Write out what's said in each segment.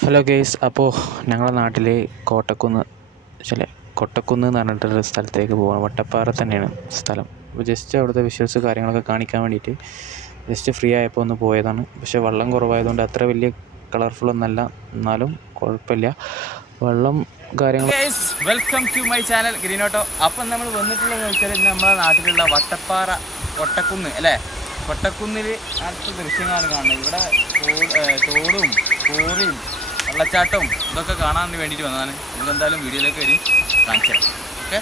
Hello guys, അപ്പോൾ ഞങ്ങളുടെ നാട്ടിൽ കൊട്ടക്കുന്ന് എന്ന് പറഞ്ഞിട്ടൊരു സ്ഥലത്തേക്ക് പോകണം. വട്ടപ്പാറ തന്നെയാണ് സ്ഥലം. അപ്പോൾ ജസ്റ്റ് അവിടുത്തെ വിഷ്വൽസ് കാര്യങ്ങളൊക്കെ കാണിക്കാൻ വേണ്ടിയിട്ട് ജസ്റ്റ് ഫ്രീ ആയപ്പോൾ ഒന്ന് പോയതാണ്. പക്ഷേ വെള്ളം കുറവായതുകൊണ്ട് അത്ര വലിയ കളർഫുള്ളൊന്നല്ല, എന്നാലും കുഴപ്പമില്ല. വെള്ളം കാര്യങ്ങൾ. വെൽക്കം ടു മൈ ചാനൽ ഗ്രീനോട്ടോ. അപ്പം നമ്മൾ വന്നിട്ടുള്ളതെന്ന് വെച്ചാൽ ഇന്ന് നമ്മുടെ നാട്ടിലുള്ള വട്ടപ്പാറ കൊട്ടക്കുന്ന് അല്ലേ, കൊട്ടക്കുന്നിൽ അടുത്ത ദൃശ്യങ്ങളാണ് കാണുന്നത്. ഇവിടെ തോടും കോറിയും വെള്ളച്ചാട്ടവും ഇതൊക്കെ കാണാൻ വേണ്ടിയിട്ട് വന്നതാണ്. നിങ്ങളെന്തായാലും വീഡിയോയിലേക്ക് വരും കാണിച്ചു തരാം. ഓക്കെ,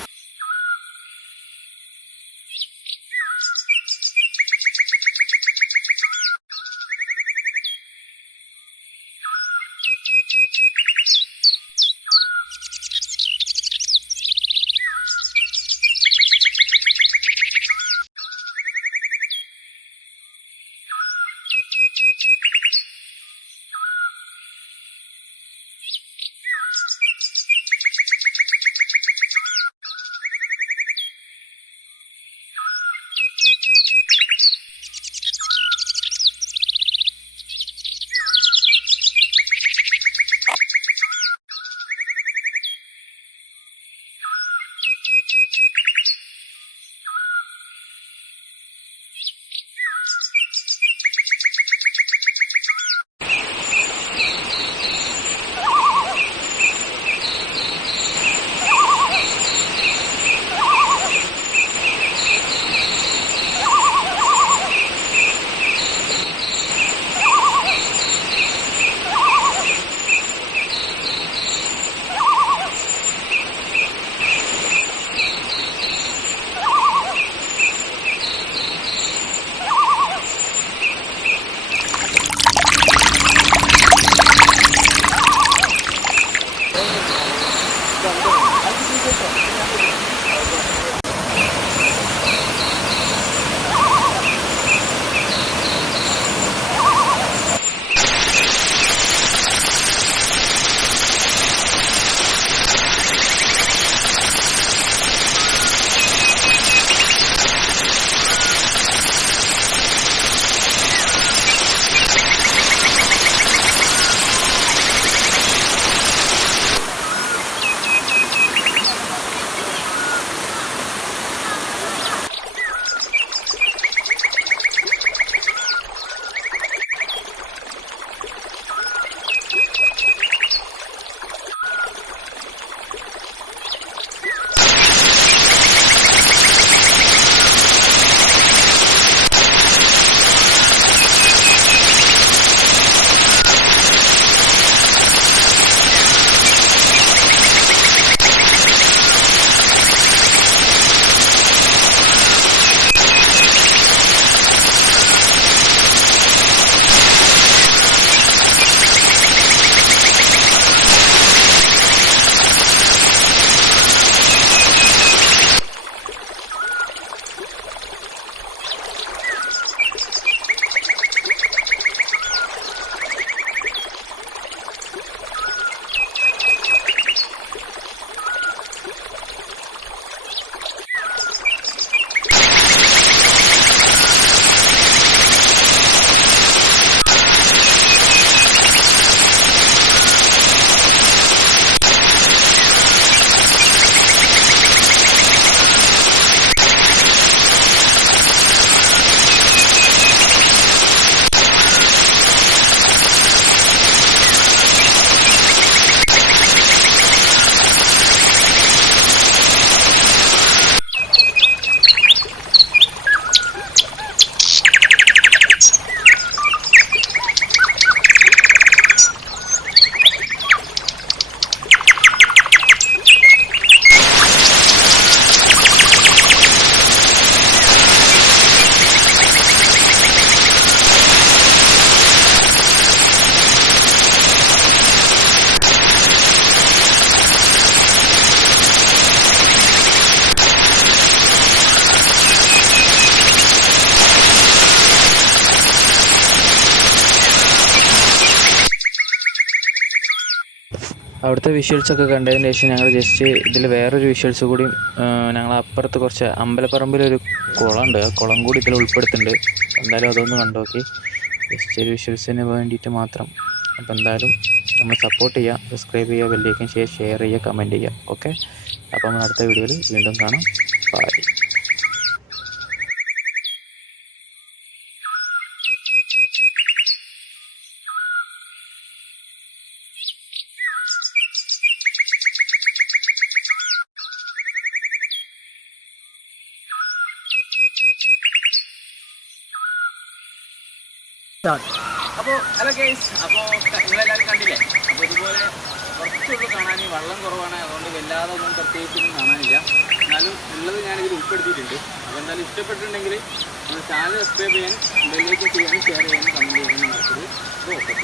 അവിടുത്തെ വിഷ്വൽസൊക്കെ കണ്ടതിന് ശേഷം ഞങ്ങൾ ജസ്റ്റ് ഇതിൽ വേറൊരു വിഷ്വൽസ് കൂടി ഞങ്ങൾ അപ്പുറത്ത് കുറച്ച് അമ്പലപ്പറമ്പിലൊരു കുളമുണ്ട്, ആ കുളം കൂടി ഇതിൽ ഉൾപ്പെടുത്തുന്നുണ്ട്. എന്തായാലും അതൊന്ന് കണ്ടു നോക്കി, ജസ്റ്റ് ഒരു വിഷ്വൽസിന് വേണ്ടിയിട്ട് മാത്രം. അപ്പോൾ എന്തായാലും നമ്മൾ സപ്പോർട്ട് ചെയ്യുക, സബ്സ്ക്രൈബ് ചെയ്യുക, ബെല്ലൈക്കൻ ചെയ്യുക, ഷെയർ ചെയ്യുക, കമൻറ്റ് ചെയ്യുക. ഓക്കെ, അപ്പോൾ നമ്മൾ അടുത്ത വീഡിയോയിൽ വീണ്ടും കാണാം. ബൈ. അപ്പോൾ ഹലോ ഗൈസ്, അപ്പോൾ നിങ്ങളെല്ലാവരും കണ്ടില്ലേ? അപ്പോൾ ഇതുപോലെ കുറച്ചുള്ളൂ കാണാൻ, വെള്ളം കുറവാണ്, അതുകൊണ്ട് വല്ലാതെ ഒന്നും പ്രത്യേകിച്ചൊന്നും കാണാനില്ല. എന്നാലും ഉള്ളത് ഞാനിതിൽ ഉൾപ്പെടുത്തിയിട്ടുണ്ട്. അപ്പോൾ എന്തായാലും ഇഷ്ടപ്പെട്ടിട്ടുണ്ടെങ്കിൽ ചാനൽ സബ്സ്ക്രൈബ് ചെയ്യാൻ, ബെല്ലൈക്കൻ ചെയ്യാനും ഷെയർ ചെയ്യാനും കമൻറ്റ് ചെയ്യാനും മറക്കരുത്. അപ്പോൾ ഓക്കെ, ബൈ.